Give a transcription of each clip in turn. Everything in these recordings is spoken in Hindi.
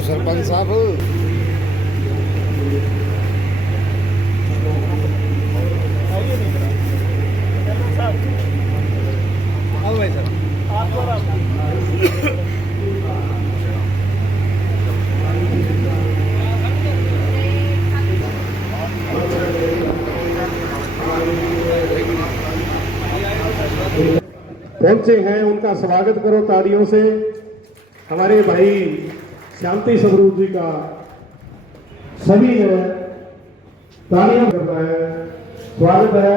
आओ सरपंच साहब। पहुंचे हैं उनका स्वागत करो तालियों से। हमारे भाई शांति स्वरूप जी का सभी ने तालियां करना है, स्वागत है।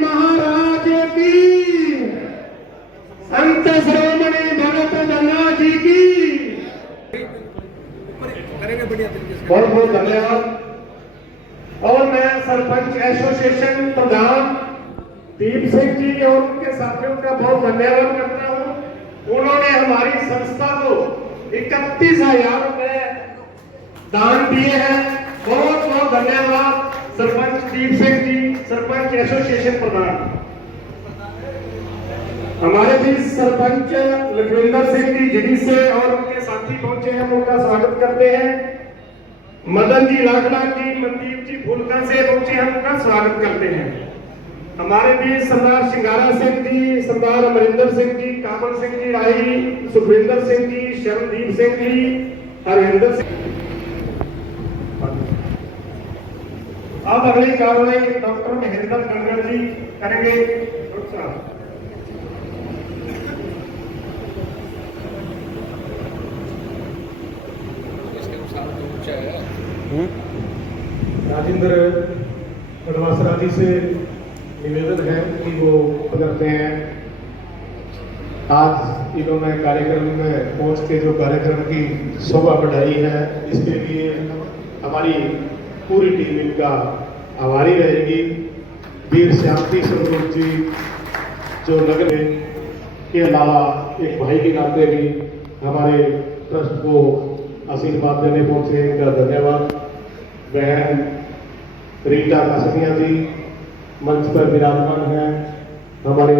महाराज की संत श्रोमणी भगत गंगा जी की बहुत बहुत धन्यवाद। और मैं सरपंच एसोसिएशन प्रधान दीप सिंह जी और उनके साथियों का बहुत धन्यवाद करता हूं। उन्होंने हमारी संस्था को 31,000 रुपए दान दिए हैं। बहुत बहुत धन्यवाद सरपंच दीप सिंह जी, सरपंच एसोसिएशन प्रधान। हमारे बीच सरपंच लखविंदर सिंह जी जिडी से और उनके साथी पहुंचे हैं, उनका स्वागत करते हैं। मदन जी लाखड़ा जी, मनदीप जी फूलका से पहुंचे हैं, उनका स्वागत करते हैं। हमारे बीच सरदार सिंगारा सिंह जी, सरदार अमरिंदर सिंह जी, कामल सिंह जी राही, सुखविंदर सिंह जी, शरणदीप सिंह जी, हरविंदर सिंह। अब अगली कार्रवाई डॉक्टर महेंद्र गंगड़ जी करेंगे। राजेंद्र अडवासरा जी से निवेदन है कि वो पधारते हैं। आज इन्होंने कार्यक्रम में पहुंच के जो कार्यक्रम की शोभा बढ़ाई है, इसके लिए हमारी पूरी टीम इनका आभारी रहेगी। वीर शांति स्वरूप जी जो नगर के अलावा एक भाई के नाते भी हमारे ट्रस्ट को आशीर्वाद देने पहुंचे, इनका धन्यवाद। बहन रीटा कासनिया जी मंच पर विराजमान है, हमारे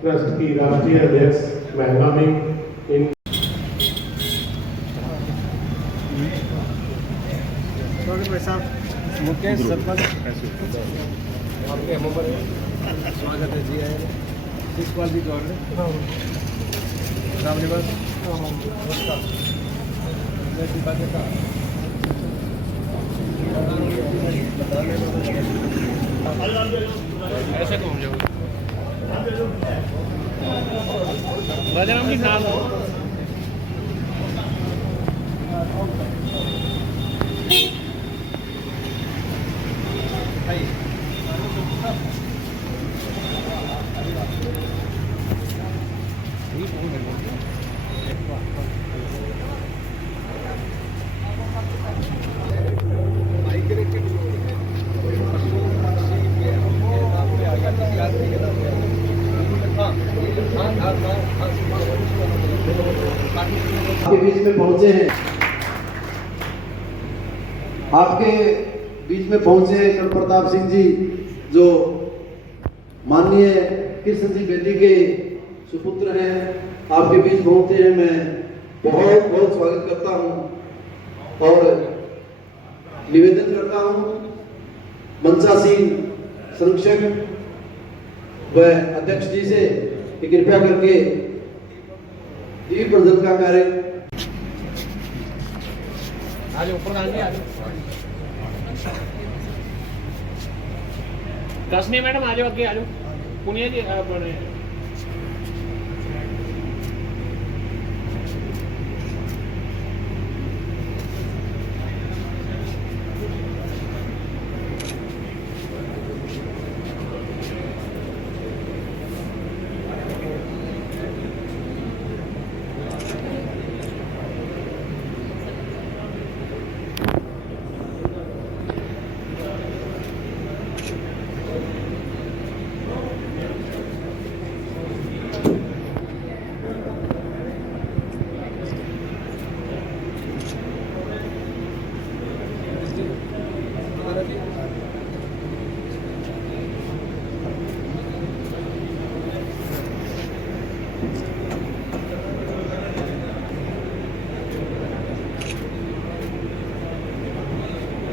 ट्रस्ट की राष्ट्रीय अध्यक्ष महिला भी। मुकेश सरपंच आपके हम पर स्वागत है जी। आए किस क्वालिटी जो है राम निवास ऐसे घूम जाओ बजरंग की नाम हो। आपके बीच में पहुंचे हैं, आपके बीच में पहुंचे कर प्रताप सिंह जी जो माननीय कृष्ण जी बेदी के सुपुत्र हैं, आपके बीच पहुंचे हैं। मैं बहुत बहुत स्वागत करता हूं और निवेदन करता हूं मंचासीन संरक्षक व अध्यक्ष जी से कि कृपया करके दीप प्रज्वलन का कार्य आज प्रधान जी आज कसनी मैडम आज आगे आज पुनिया जी अपने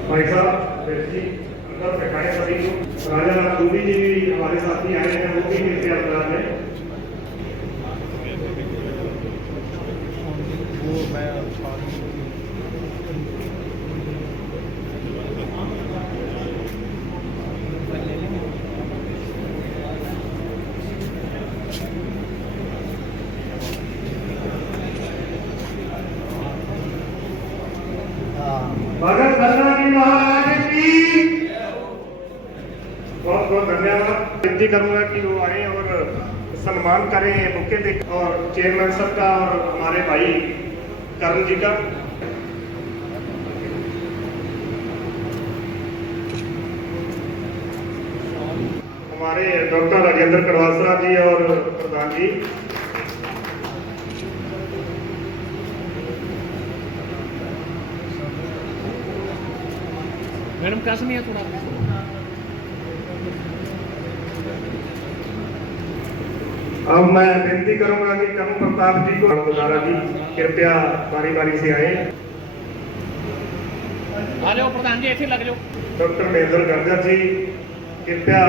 भाई साहब जी अंदर बैठाए सभी को। राजा दूबी जी भी हमारे साथ ही आए हैं, वो भी मिलते अंदर में। भगत धन्ना जी महाराज की बहुत बहुत धन्यवाद। विनती करूंगा कि वो आए और सम्मान करें बुके दे, और चेयरमैन साहब का और हमारे भाई करण जी का। हमारे डॉक्टर राजेंद्र कड़वासरा जी और प्रधान जी। मैडम कैसे नहीं है थोड़ा अब मैं विनती करूंगा कि करण प्रताप जी को गुजारा जी कृपया बारी बारी से आए। आ जाओ प्रधान जी ऐसे लग जाओ। डॉक्टर महेंद्र गर्जर जी कृपया।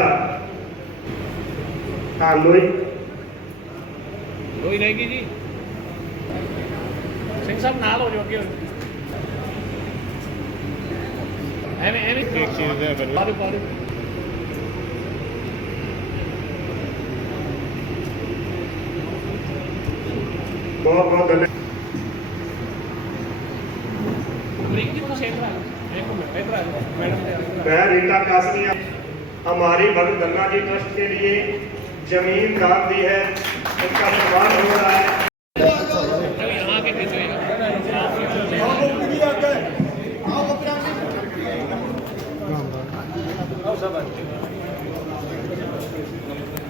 हाँ लोई रहेगी जी। सिंह साहब नाल हो जाओ एक चीज है बहुत बहुत धन्यवाद। मैं रीटा कासनी हमारी भगत धन्ना जी ट्रस्ट के लिए जमीन दान दी है, उसका सम्मान हो रहा है।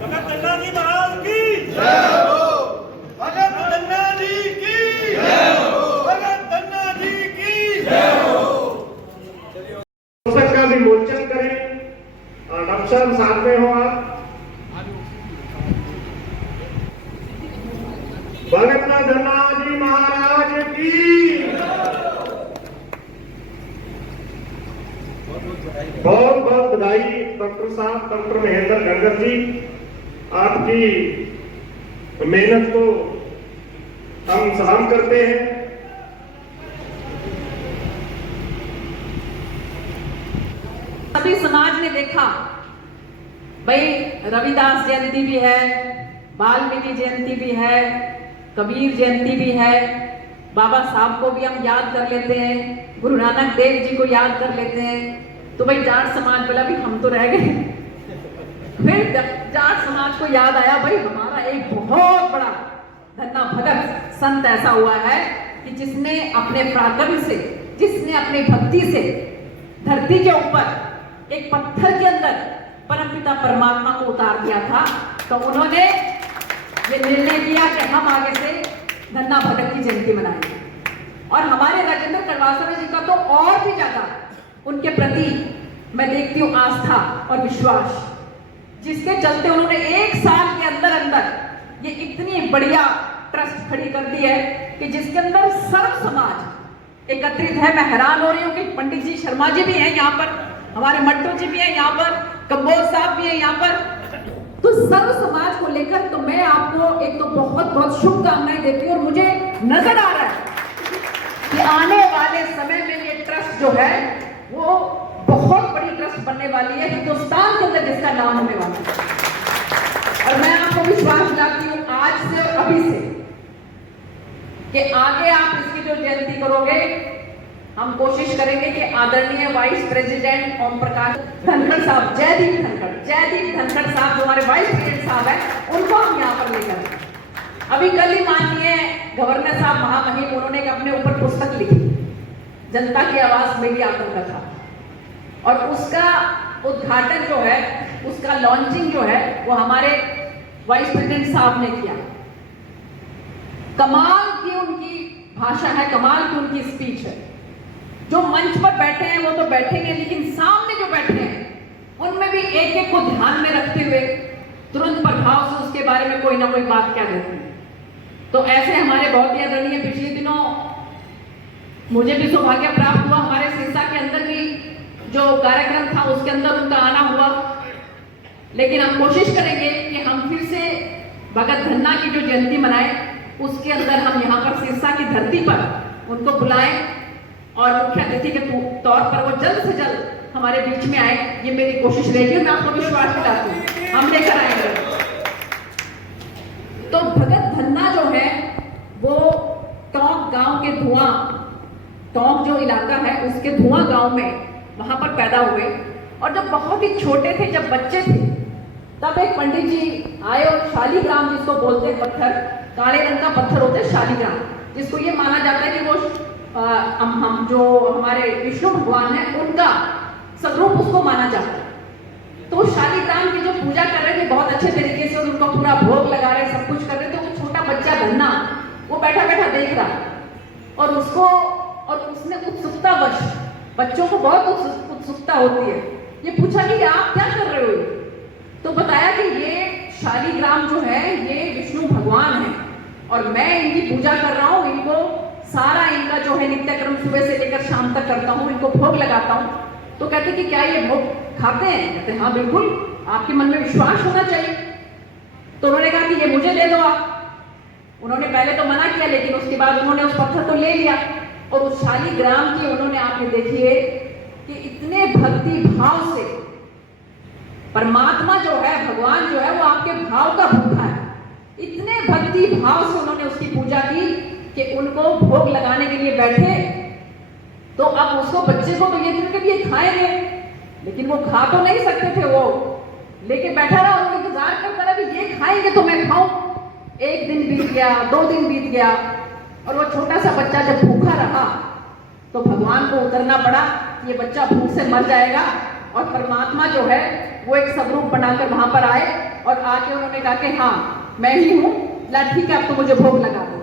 भगत धन्ना जी महाराज की जय हो। भगत धन्ना जी की जय हो। भगत धन्ना जी की जय हो। पुस्तक का विमोचन करें और डॉक्टर साथ में हो आप। भगत धन्ना जी महाराज की बहुत बहुत बधाई। डॉक्टर साहब, डॉक्टर महेंद्र गंगर जी, आपकी मेहनत को हम सलाम करते हैं। सभी समाज ने देखा भाई, रविदास जयंती भी है, वाल्मीकि जयंती भी है, कबीर जयंती भी है, बाबा साहब को भी हम याद कर लेते हैं, गुरु नानक देव जी को याद कर लेते हैं। तो भाई जाट समाज बोला भी हम तो रह गए। फिर जाट समाज को याद आया भाई हमारा एक बहुत बड़ा धन्ना भगत संत ऐसा हुआ है कि जिसने अपने पराक्रम से, जिसने अपनी भक्ति से धरती के ऊपर एक पत्थर के अंदर परमपिता परमात्मा को उतार दिया था। तो उन्होंने ये निर्णय किया कि हम आगे से धन्ना भगत की जयंती मनाएंगे। और हमारे राजेंद्र कड़वासरा जी का तो और भी ज्यादा उनके प्रति मैं देखती हूँ आस्था और विश्वास, जिसके चलते उन्होंने एक साल के अंदर अंदर ये इतनी बढ़िया ट्रस्ट खड़ी कर दी है कि जिसके अंदर सर्व समाज एकत्रित है। मैं हैरान हो रही हूँ कि पंडित जी शर्मा जी भी हैं यहाँ पर, हमारे मट्टू जी भी हैं यहाँ पर, कंबोज साहब भी हैं यहाँ पर। तो सर्व समाज को लेकर तो मैं आपको एक तो बहुत बहुत शुभकामनाएं देती हूँ। और मुझे नजर आ रहा है कि आने वाले समय में ये ट्रस्ट जो है वो बहुत बड़ी ट्रस्ट बनने वाली है हिंदुस्तान के अंदर, जिसका नाम होने वाला है। और मैं आपको विश्वास दिलाती हूँ आज से और अभी से कि आगे आप इसकी जो जयंती करोगे, हम कोशिश करेंगे कि आदरणीय वाइस प्रेसिडेंट ओम प्रकाश धनखड़ साहब, जयदीप धनखड़ साहब जो हमारे वाइस प्रेसिडेंट साहब हैं, उनको हम यहाँ पर लेकर आए। अभी कल ही माननीय गवर्नर साहब महामहिम, उन्होंने अपने ऊपर पुस्तक लिखी, जनता की आवाज मेरी आत्मकथा, और उसका उद्घाटन जो है, उसका लॉन्चिंग जो है वो हमारे वाइस प्रेसिडेंट साहब ने किया। कमाल की उनकी भाषा है, कमाल की उनकी स्पीच है। जो मंच पर बैठे हैं वो तो बैठेंगे, लेकिन सामने जो बैठे हैं उनमें भी एक एक को ध्यान में रखते हुए तुरंत प्रभाव से उसके बारे में कोई ना कोई बात क्या देते हैं। तो ऐसे हमारे बहुत ही आदरणीय, पिछले दिनों मुझे भी सौभाग्य प्राप्त हुआ, हमारे सिरसा के अंदर भी जो कार्यक्रम था उसके अंदर उनका आना हुआ। लेकिन हम कोशिश करेंगे कि हम फिर से भगत धन्ना की जो जयंती मनाएं, उसके अंदर हम यहाँ पर सिरसा की धरती पर उनको बुलाएं और मुख्य अतिथि के तौर पर वो जल्द से जल्द हमारे बीच में आए। ये मेरी कोशिश रहेगी, मैं आपको विश्वास दिलाती हूँ हम लेकर आएंगे। तो भगत धन्ना जो है वो टोंक गांव के धुआं, टोंक जो इलाका है उसके धुआं गांव में वहां पर पैदा हुए। और जब बहुत ही छोटे थे, जब बच्चे थे, तब एक पंडित जी आए और शालिग्राम, जिसको बोलते हैं पत्थर, काले रंग का पत्थर होता है शालिग्राम, जिसको ये माना जाता है कि वो हम जो हमारे विष्णु भगवान हैं उनका स्वरूप उसको माना जाता है। तो शालिग्राम की जो पूजा कर रहे थे बहुत अच्छे तरीके से, उनका पूरा भोग लगा रहे, सब कुछ कर रहे थे। वो छोटा बच्चा धन्ना वो बैठा बैठा देख रहा और उसने उत्सुकतावश, बच्चों को बहुत उत्सुकता होती है, ये पूछा कि आप क्या कर रहे हो। तो बताया कि ये शालिग्राम जो है ये विष्णु भगवान है और मैं इनकी पूजा कर रहा हूँ, इनको सारा इनका जो है नित्यक्रम सुबह से लेकर शाम तक करता हूँ, इनको भोग लगाता हूँ। तो कहते कि क्या ये भोग खाते हैं? कहते हाँ बिल्कुल, आपके मन में विश्वास होना चाहिए। तो उन्होंने कहा कि ये मुझे दे दो आप। उन्होंने पहले तो मना किया, लेकिन उसके बाद उन्होंने उस पत्थर को ले लिया और उस शालिग्राम की उन्होंने, आप ये देखिए कि इतने भक्ति भाव से, परमात्मा जो है, भगवान जो है वो आपके भाव का भूखा है, इतने भक्ति भाव से उन्होंने उसकी पूजा की कि उनको भोग लगाने के लिए बैठे। तो अब उसको, बच्चे को तो ये दिन के ये खाएंगे, लेकिन वो खा तो नहीं सकते थे, वो लेके बैठा रहा और इंतजार करता रहा कि ये खाएंगे तो मैं खाऊं। एक दिन बीत गया, 2 दिन बीत गया, और वो छोटा सा बच्चा जब भूखा रहा तो भगवान को उतरना पड़ा, ये बच्चा भूख से मर जाएगा। और परमात्मा जो है वो एक स्वरूप बनाकर वहां पर आए और आके उन्होंने कहा कि हाँ मैं ही हूँ, ला ठीक है अब तो मुझे भोग लगा दो।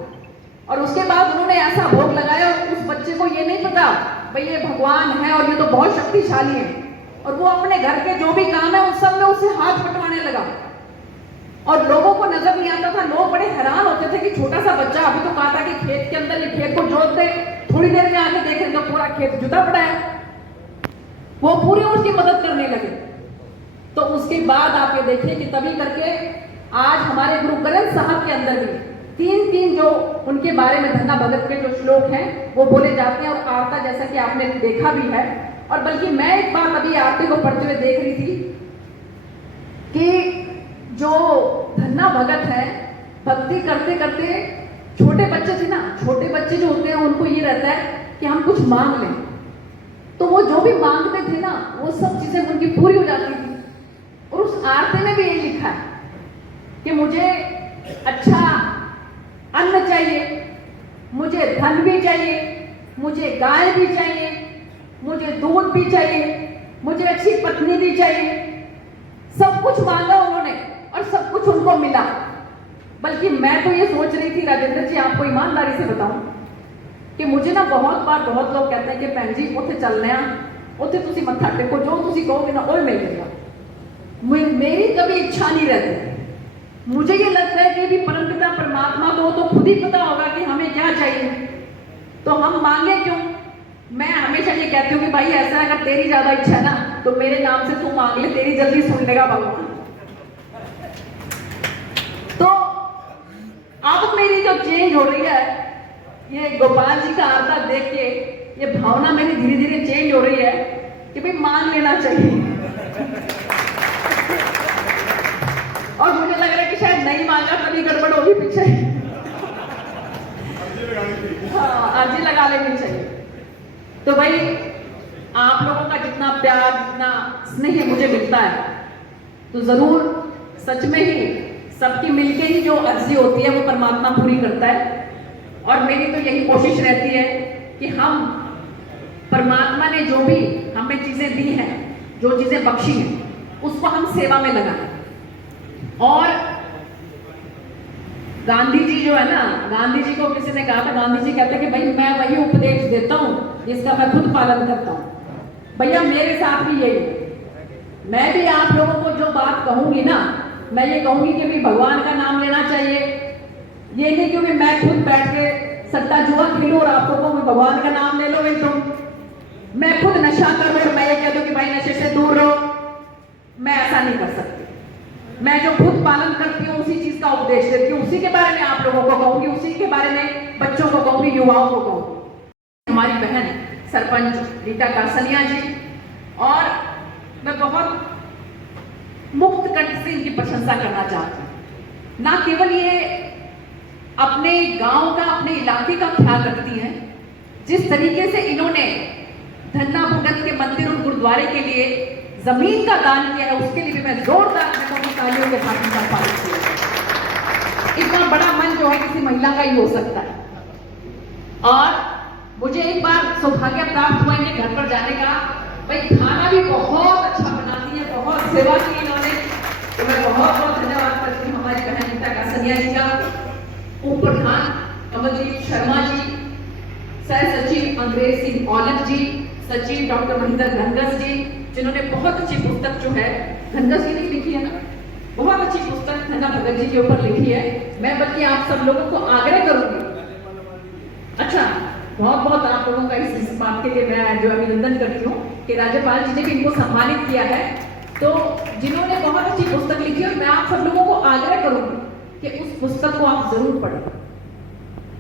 और उसके बाद उन्होंने ऐसा भोग लगाया और उस बच्चे को ये नहीं पता भाई ये भगवान है और ये तो बहुत शक्तिशाली है, और वो अपने घर के जो भी काम है उन सब में उससे हाथ बटवाने लगा। और लोगों को नजर नहीं आता था, लोग बड़े हैरान होते थे कि छोटा सा बच्चा, अभी तो कहा था कि खेत के अंदर ये खेत को जोत दे, थोड़ी देर में आके देखें तो पूरा खेत जुदा पड़ा है। वो पूरी उसकी मदद करने लगे। तो उसके बाद आप ये देखिए कि तभी करके आज हमारे गुरु ग्रंथ साहब के अंदर भी 3 जो उनके बारे में धन्ना भगत के जो श्लोक हैं वो बोले जाते हैं। और आरता जैसा कि आपने देखा भी है, और बल्कि मैं एक बार अभी आरती को पढ़ते हुए देख रही थी कि जो धन्ना भगत है, भक्ति करते करते, छोटे बच्चे थे ना, छोटे बच्चे जो होते हैं उनको ये रहता है कि हम कुछ मांग लें, तो वो जो भी मांगते थे ना वो सब चीजें उनकी पूरी हो जाती थी। और उस आरती में भी ये लिखा है कि मुझे अच्छा अन्न चाहिए, मुझे धन भी चाहिए, मुझे गाय भी चाहिए, मुझे दूध भी चाहिए, मुझे अच्छी पत्नी भी चाहिए। सब कुछ मांगा उन्होंने और सब कुछ उनको मिला। बल्कि मैं तो ये सोच रही थी राजेंद्र जी, आपको ईमानदारी से बताऊं कि मुझे ना बहुत बार बहुत लोग कहते हैं कि भैन जी उत्थे चलने आ, उत्थे तुसी मत्था टेको, जो तुसी कहोगे ना वो मिल जाएगा। मेरी कभी इच्छा नहीं रहती। मुझे ये लगता है कि भी परमपिता परमात्मा को तो खुद ही पता होगा कि हमें क्या चाहिए, तो हम मांगे क्यों। मैं हमेशा ये कहती हूँ कि भाई ऐसा अगर तेरी ज्यादा इच्छा है ना तो मेरे नाम से तू मांग ले, तेरी जल्दी सुन लेगा भगवान। तो अब मेरी जो चेंज हो रही है, ये गोपाल जी का आरता देख के ये भावना मेरी धीरे धीरे चेंज हो रही है कि भाई मान लेना चाहिए। और मुझे लग रहा है कि शायद नहीं मांगा तभी गड़बड़ होगी पीछे। हाँ, अर्जी लगा लेनी चाहिए। तो भाई आप लोगों का जितना प्यार, जितना स्नेह मुझे मिलता है, तो जरूर सच में ही सबकी मिलके ही जो अर्जी होती है वो परमात्मा पूरी करता है। और मेरी तो यही कोशिश रहती है कि हम, परमात्मा ने जो भी हमें चीजें दी हैं, जो चीजें बख्शी हैं, उसको हम सेवा में लगाएं। और गांधी जी जो है ना, गांधी जी को किसी ने कहा था, गांधी जी कहते हैं कि भाई मैं वही उपदेश देता हूं जिसका मैं खुद पालन करता हूं। भैया मेरे साथ भी यही है। मैं भी आप लोगों को जो बात कहूंगी ना, मैं ये कहूंगी कि भी भगवान का नाम लेना चाहिए। ये नहीं कि मैं खुद बैठ के सट्टा जुआ खेलूं और आपको कहूं भगवान का नाम ले लो, तुम, मैं खुद नशा करूं और मैं ये कह दूं कि भाई नशे से दूर रहो। मैं ऐसा नहीं कर सकती। मैं जो खुद पालन करती हूँ उसी चीज का उपदेश देती हूँ, उसी के बारे में आप लोगों को कहूंगी, उसी के बारे में बच्चों को कहूंगी, युवाओं को कहूंगी। हमारी बहन सरपंच रीटा कासनिया जी, और मैं बहुत मुक्त कंठ से इनकी प्रशंसा करना चाहती हूँ। ना केवल ये अपने गांव का, अपने इलाके का ख्याल रखती हैं, जिस तरीके से इन्होंने धन्ना भगत के मंदिर और गुरुद्वारे के लिए जमीन का दान किया है, उसके लिए भी मैं जोरदार तालियों के साथ इनका स्वागत किया। इतना बड़ा मन जो है किसी महिला का ही हो सकता है। और मुझे एक बार सौभाग्य प्राप्त हुआ इनके घर पर जाने का। भाई खाना भी बहुत अच्छा बनाती है, बहुत सेवा की इन्होंने, तो मैं बहुत बहुत धन्यवाद करती हूँ हमारी बहन रीटा कासनिया जी का, उप प्रधान कमलजीत शर्मा जी, सह सचिव अंग्रेज सिंह औलख जी, सचिव डॉक्टर महेंद्र घनघस जी, जिन्होंने बहुत अच्छी पुस्तक जो है, घनघस जी ने लिखी है ना, बहुत अच्छी पुस्तक धन्ना भगत जी के ऊपर लिखी है। मैं बल्कि आप सब लोगों को आग्रह करूंगी, अच्छा बहुत बहुत आप लोगों का इस बात के लिए मैं जो अभिनंदन करती हूँ कि राज्यपाल जी ने भी इनको सम्मानित किया है। तो जिन्होंने बहुत अच्छी पुस्तक लिखी है, और मैं आप सब लोगों को आग्रह करूंगी कि उस पुस्तक को आप जरूर पढ़ें।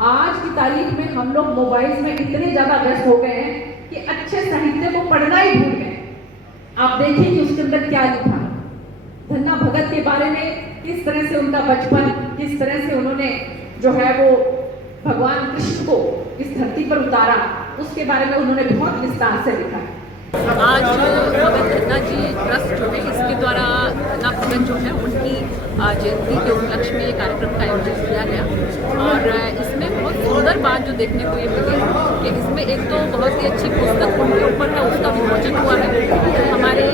आज की तारीख में हम लोग मोबाइल में इतने ज्यादा व्यस्त हो गए हैं कि अच्छे साहित्य को पढ़ना ही भूल गए। आप देखिए कि उसके अंदर क्या लिखा है, धन्ना भगत के बारे में, किस तरह से उनका बचपन, किस तरह से उन्होंने जो है वो भगवान कृष्ण को इस धरती पर उतारा, उसके बारे में उन्होंने बहुत विस्तार से लिखा है। आज भगत धन्ना जी ट्रस्ट जो है, इसके द्वारा धन्ना भगत जो है उनकी जयंती के उपलक्ष्य में ये कार्यक्रम का आयोजन किया गया। और इसमें बहुत सुंदर बात जो देखने को ये मिली कि इसमें एक तो बहुत ही अच्छी पुस्तक उनके ऊपर है, उसका विमोचन हुआ है। हमारे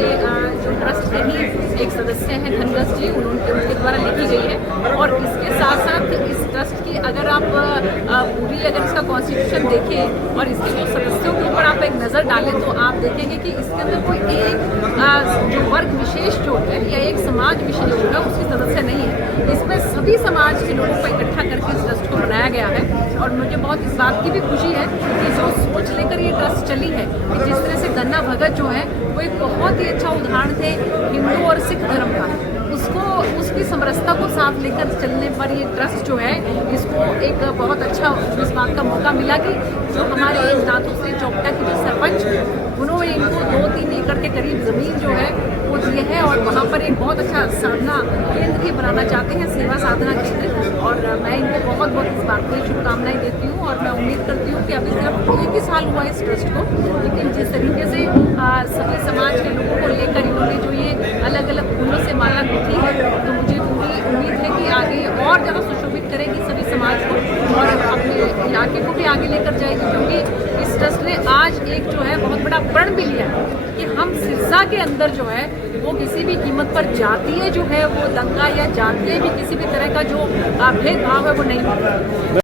जो ट्रस्ट के ही एक सदस्य हैं घनघस जी, उनके द्वारा लिखी गई है। और इसके साथ साथ इस ट्रस्ट की अगर आप पूरी अगर इसका कॉन्स्टिट्यूशन देखें और इसके जो सदस्यों के ऊपर आप एक नज़र डालें, तो आप देखेंगे कि इसके अंदर कोई एक जो वर्ग विशेष जो है या एक समाज विशेष जो है उसकी सदस्य नहीं है। इसमें सभी समाज के लोगों को इकट्ठा करके इस ट्रस्ट को बनाया गया है। और मुझे बहुत इस बात की भी खुशी है कि जो सोच लेकर ये ट्रस्ट चली है, कि जिस तरह से धन्ना भगत जो है वो एक बहुत ही अच्छा उदाहरण थे हिंदू और सिख धर्म का, उसको उसकी समरसता को साथ लेकर चलने पर ये ट्रस्ट जो है इसको एक बहुत अच्छा इस बात का मौका मिला कि जो हमारे नाथों से चौपटा की जो सरपंच उन्होंने इनको 2-3 एकड़ के करीब ज़मीन जो है वो दिए है, और वहाँ पर एक बहुत अच्छा साधना केंद्र भी बनाना चाहते हैं, सेवा साधना केंद्र। और मैं इनको बहुत बहुत इस बात की शुभकामनाएं देती हूँ। और मैं उम्मीद करती हूँ कि अभी सिर्फ 1 ही साल हुआ इस ट्रस्ट को, लेकिन जिस तरीके से सभी समाज के लोगों को लेकर इन्होंने जो ये अलग अलग फूलों से माला गुथी है, तो मुझे पूरी उम्मीद है कि आगे और ज़्यादा सुशोभित करेगी सभी समाज को और अपने इलाके को भी आगे लेकर जाएगी। क्योंकि इस ट्रस्ट ने आज एक जो है बहुत बड़ा प्रण भी लिया है कि हम सिरसा के अंदर जो है वो किसी भी कीमत पर जातीय जो है वो दंगा या जातीय भी किसी भी तरह का जो भेदभाव है वो नहीं होगा।